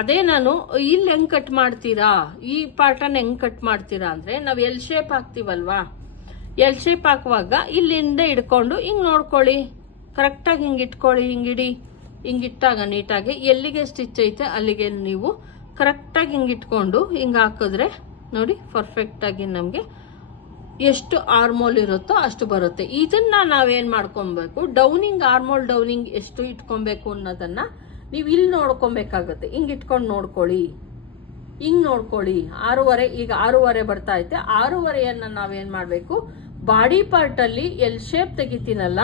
ಅದೇ ನಾನು, ಇಲ್ಲಿ ಹೆಂಗೆ ಕಟ್ ಮಾಡ್ತೀರಾ? ಈ ಪಾರ್ಟನ್ನು ಹೆಂಗ್ ಕಟ್ ಮಾಡ್ತೀರಾ ಅಂದ್ರೆ, ನಾವು ಎಲ್ ಶೇಪ್ ಹಾಕ್ತೀವಲ್ವಾ? ಎಲ್ ಶೇಪ್ ಹಾಕುವಾಗ ಇಲ್ಲಿಂದ ಹಿಡ್ಕೊಂಡು ಹಿಂಗ್ ನೋಡ್ಕೊಳ್ಳಿ. ಕರೆಕ್ಟಾಗಿ ಹಿಂಗೆ ಇಟ್ಕೊಳ್ಳಿ, ಹಿಂಗ್ ಇಡಿ. ಹಿಂಗ್ ಇಟ್ಟಾಗ ನೀಟಾಗಿ ಎಲ್ಲಿಗೆ ಸ್ಟಿಚ್ ಐತೆ ಅಲ್ಲಿಗೆ ನೀವು ಕರೆಕ್ಟಾಗಿ ಹಿಂಗ್ ಇಟ್ಕೊಂಡು ಹಿಂಗ್ ಹಾಕಿದ್ರೆ ನೋಡಿ ಪರ್ಫೆಕ್ಟಾಗಿ ನಮಗೆ ಎಷ್ಟು ಆರ್ಮೋಲ್ ಇರುತ್ತೋ ಅಷ್ಟು ಬರುತ್ತೆ. ಇದನ್ನ ನಾವೇನು ಮಾಡ್ಕೊಬೇಕು? ಡೌನಿಂಗ್ ಆರ್ಮೋಲ್ ಡೌನಿಂಗ್ ಎಷ್ಟು ಇಟ್ಕೊಬೇಕು ಅನ್ನೋದನ್ನ ನೀವು ಇಲ್ಲಿ ನೋಡ್ಕೊಬೇಕಾಗತ್ತೆ. ಹಿಂಗ್ ಇಟ್ಕೊಂಡು ನೋಡ್ಕೊಳ್ಳಿ. ಹಿಂಗ್ ನೋಡ್ಕೊಳ್ಳಿ. ಆರೂವರೆ, ಈಗ ಆರೂವರೆ ಬರ್ತಾ ಐತೆ. ಆರೂವರೆಯನ್ನ ನಾವೇನ್ ಮಾಡ್ಬೇಕು? ಬಾಡಿ ಪಾರ್ಟ್ ಅಲ್ಲಿ ಎಲ್ ಶೇಪ್ ತೆಗಿತೀನಲ್ಲ?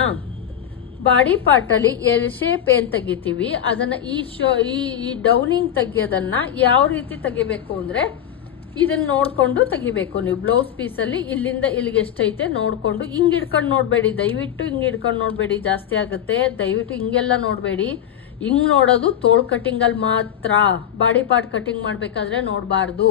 ಬಾಡಿ ಪಾರ್ಟ್ ಅಲ್ಲಿ ಎಲ್ ಶೇಪ್ ಏನ್ ತೆಗಿತೀವಿ? ಅದನ್ನ ಈ ಶೋ, ಈ ಡೌನಿಂಗ್ ತೆಗಿಯೋದನ್ನ ಯಾವ ರೀತಿ ತೆಗಿಬೇಕು ಅಂದ್ರೆ ಇದನ್ನ ನೋಡ್ಕೊಂಡು ತೆಗಿಬೇಕು ನೀವು. ಬ್ಲೌಸ್ ಪೀಸ್ ಅಲ್ಲಿ ಇಲ್ಲಿಂದ ಇಲ್ಲಿಗೆ ಎಷ್ಟೈತೆ ನೋಡ್ಕೊಂಡು. ಹಿಂಗ್ ಹಿಡ್ಕೊಂಡು ನೋಡ್ಬೇಡಿ. ದಯವಿಟ್ಟು ಹಿಂಗ್ ಹಿಡ್ಕೊಂಡು ನೋಡ್ಬೇಡಿ. ಜಾಸ್ತಿ ಆಗುತ್ತೆ. ದಯವಿಟ್ಟು ಹಿಂಗೆಲ್ಲ ನೋಡ್ಬೇಡಿ. ಹಿಂಗ್ ನೋಡೋದು ತೋಳು ಕಟ್ಟಿಂಗಲ್ಲಿ ಮಾತ್ರ. ಬಾಡಿ ಪಾರ್ಟ್ ಕಟಿಂಗ್ ಮಾಡಬೇಕಾದ್ರೆ ನೋಡಬಾರ್ದು.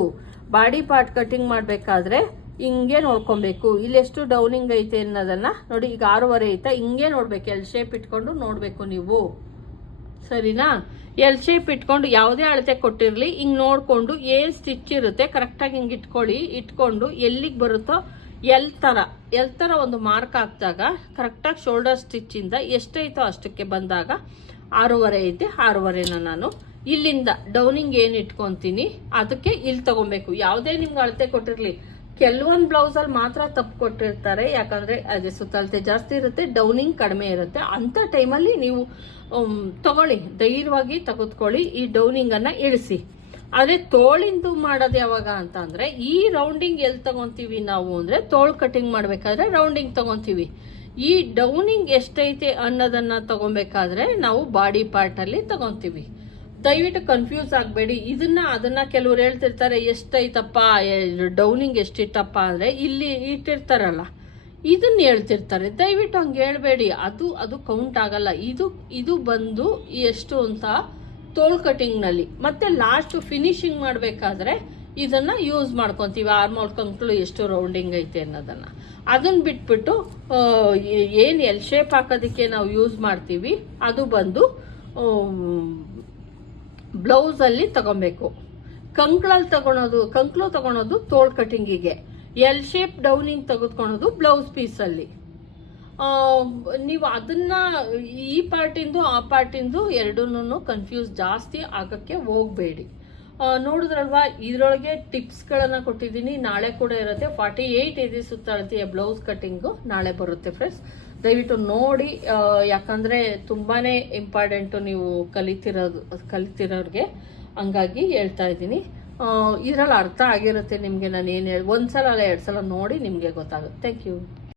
ಬಾಡಿ ಪಾರ್ಟ್ ಕಟಿಂಗ್ ಮಾಡಬೇಕಾದ್ರೆ ಹಿಂಗೆ ನೋಡ್ಕೊಬೇಕು. ಇಲ್ಲಿ ಎಷ್ಟು ಡೌನಿಂಗ್ ಐತೆ ಅನ್ನೋದನ್ನ ನೋಡಿ, ಈಗ ಆರೂವರೆ ಐತೆ, ಹಿಂಗೆ ನೋಡ್ಬೇಕು. ಎಲ್ ಶೇಪ್ ಇಟ್ಕೊಂಡು ನೋಡ್ಬೇಕು ನೀವು. ಸರಿನಾ? ಎಲ್ ಶೇಪ್ ಇಟ್ಕೊಂಡು ಯಾವುದೇ ಅಳತೆ ಕೊಟ್ಟಿರಲಿ, ಹಿಂಗೆ ನೋಡ್ಕೊಂಡು ಏನ್ ಸ್ಟಿಚ್ ಇರುತ್ತೆ ಕರೆಕ್ಟಾಗಿ ಹಿಂಗೆ ಇಟ್ಕೊಳ್ಳಿ. ಇಟ್ಕೊಂಡು ಎಲ್ಲಿಗೆ ಬರುತ್ತೋ ಎಲ್ ತರ. ಎಲ್ ತರ ಒಂದು ಮಾರ್ಕ್ ಹಾಕಿದಾಗ ಕರೆಕ್ಟಾಗಿ ಶೋಲ್ಡರ್ ಸ್ಟಿಚ್ ಇಂದ ಎಷ್ಟೈತೋ ಅಷ್ಟಕ್ಕೆ ಬಂದಾಗ ಆರೂವರೆ ಐತೆ, ಆರೂವರೆನ ನಾನು. ಇಲ್ಲಿಂದ ಡೌನಿಂಗ್ ಏನು ಇಟ್ಕೊಂತೀನಿ, ಅದಕ್ಕೆ ಇಲ್ಲಿ ತಗೊಬೇಕು. ಯಾವುದೇ ನಿಮ್ಗೆ ಅಳತೆ ಕೊಟ್ಟಿರಲಿ. ಕೆಲವೊಂದು ಬ್ಲೌಸ್ ಅಲ್ಲಿ ಮಾತ್ರ ತಪ್ಪು ಕೊಟ್ಟಿರ್ತಾರೆ. ಯಾಕಂದ್ರೆ ಅದೇ ಸುತ್ತಲತೆ ಜಾಸ್ತಿ ಇರುತ್ತೆ, ಡೌನಿಂಗ್ ಕಡಿಮೆ ಇರುತ್ತೆ. ಅಂತ ಟೈಮಲ್ಲಿ ನೀವು ತಗೊಳ್ಳಿ. ಧೈರ್ಯವಾಗಿ ತೆಗೆದುಕೊಳ್ಳಿ, ಈ ಡೌನಿಂಗ್ ಅನ್ನ ಇಳಿಸಿ. ಆದ್ರೆ ತೋಳಿಂದು ಮಾಡೋದು ಯಾವಾಗ ಅಂತ ಈ ರೌಂಡಿಂಗ್ ಎಲ್ಲಿ ತಗೊತೀವಿ ನಾವು ಅಂದ್ರೆ, ತೋಳ್ ಕಟಿಂಗ್ ಮಾಡಬೇಕಾದ್ರೆ ರೌಂಡಿಂಗ್ ತಗೊಂತೀವಿ. ಈ ಡೌನಿಂಗ್ ಎಷ್ಟೈತೆ ಅನ್ನೋದನ್ನ ತಗೊಬೇಕಾದ್ರೆ ನಾವು ಬಾಡಿ ಪಾರ್ಟ್ ಅಲ್ಲಿ ತಗೊಂತೀವಿ. ದಯವಿಟ್ಟು ಕನ್ಫ್ಯೂಸ್ ಆಗಬೇಡಿ. ಇದನ್ನ, ಅದನ್ನ ಕೆಲವ್ರು ಹೇಳ್ತಿರ್ತಾರೆ, ಎಷ್ಟೈತಪ್ಪ ಡೌನಿಂಗ್ ಎಷ್ಟಿತ್ತಪ್ಪ ಅಂದ್ರೆ ಇಲ್ಲಿ ಇಟ್ಟಿರ್ತಾರಲ್ಲ. ಇದನ್ನ ಹೇಳ್ತಿರ್ತಾರೆ. ದಯವಿಟ್ಟು ಹಂಗೆ ಹೇಳ್ಬೇಡಿ. ಅದು ಅದು ಕೌಂಟ್ ಆಗಲ್ಲ. ಇದು ಇದು ಬಂದು ಎಷ್ಟು ಅಂತ ತೋಳ್ ಕಟಿಂಗ್ನಲ್ಲಿ ಮತ್ತೆ ಲಾಸ್ಟ್ ಫಿನಿಶಿಂಗ್ ಮಾಡಬೇಕಾದ್ರೆ ಇದನ್ನ ಯೂಸ್ ಮಾಡ್ಕೊತೀವಿ. ಆರ್ಮೋಲ್ ಕಂಕ್ಳು ಎಷ್ಟು ರೌಂಡಿಂಗ್ ಐತೆ ಅನ್ನೋದನ್ನ. ಅದನ್ನ ಬಿಟ್ಬಿಟ್ಟು ಏನು ಎಲ್ ಶೇಪ್ ಹಾಕೋದಕ್ಕೆ ನಾವು ಯೂಸ್ ಮಾಡ್ತೀವಿ, ಅದು ಬಂದು ಬ್ಲೌಸಲ್ಲಿ ತಗೊಬೇಕು. ಕಂಕ್ಳಲ್ಲಿ ತಗೊಳೋದು, ಕಂಕ್ಳು ತಗೊಳೋದು ತೋಳ್ ಕಟಿಂಗಿಗೆ. ಎಲ್ ಶೇಪ್ ಡೌನಿಂಗ್ ತೆಗೆದುಕೊಳೋದು ಬ್ಲೌಸ್ ಪೀಸಲ್ಲಿ ನೀವು ಅದನ್ನ ಈ ಪಾರ್ಟಿಂದು ಆ ಪಾರ್ಟಿಂದು ಎರಡನ್ನೂ ಕನ್ಫ್ಯೂಸ್ ಜಾಸ್ತಿ ಆಗಕ್ಕೆ ಹೋಗಬೇಡಿ. ನೋಡಿದ್ರಲ್ವಾ? ಇದರೊಳಗೆ ಟಿಪ್ಸ್ಗಳನ್ನು ಕೊಟ್ಟಿದ್ದೀನಿ. ನಾಳೆ ಕೂಡ ಇರುತ್ತೆ. ಫಾರ್ಟಿ ಏಯ್ಟ್ ಇದೆ ಸುತ್ತಳತೆಯ ಬ್ಲೌಸ್ ಕಟಿಂಗ್ ನಾಳೆ ಬರುತ್ತೆ ಫ್ರೆಂಡ್ಸ್ ದಯವಿಟ್ಟು ನೋಡಿ ಯಾಕಂದ್ರೆ ತುಂಬಾನೇ ಇಂಪಾರ್ಟೆಂಟು ನೀವು ಕಲಿತಿರೋದು, ಕಲಿತಿರೋರಿಗೆ ಹಂಗಾಗಿ ಹೇಳ್ತಾ ಇದ್ದೀನಿ. ಇದರಲ್ಲಿ ಅರ್ಥ ಆಗಿರುತ್ತೆ ನಿಮಗೆ ನಾನು ಏನು ಹೇಳಿ, ಒಂದ್ಸಲ ಅಲ್ಲ ಎರಡು ಸಲ ನೋಡಿ ನಿಮಗೆ ಗೊತ್ತಾಗುತ್ತೆ. Thank you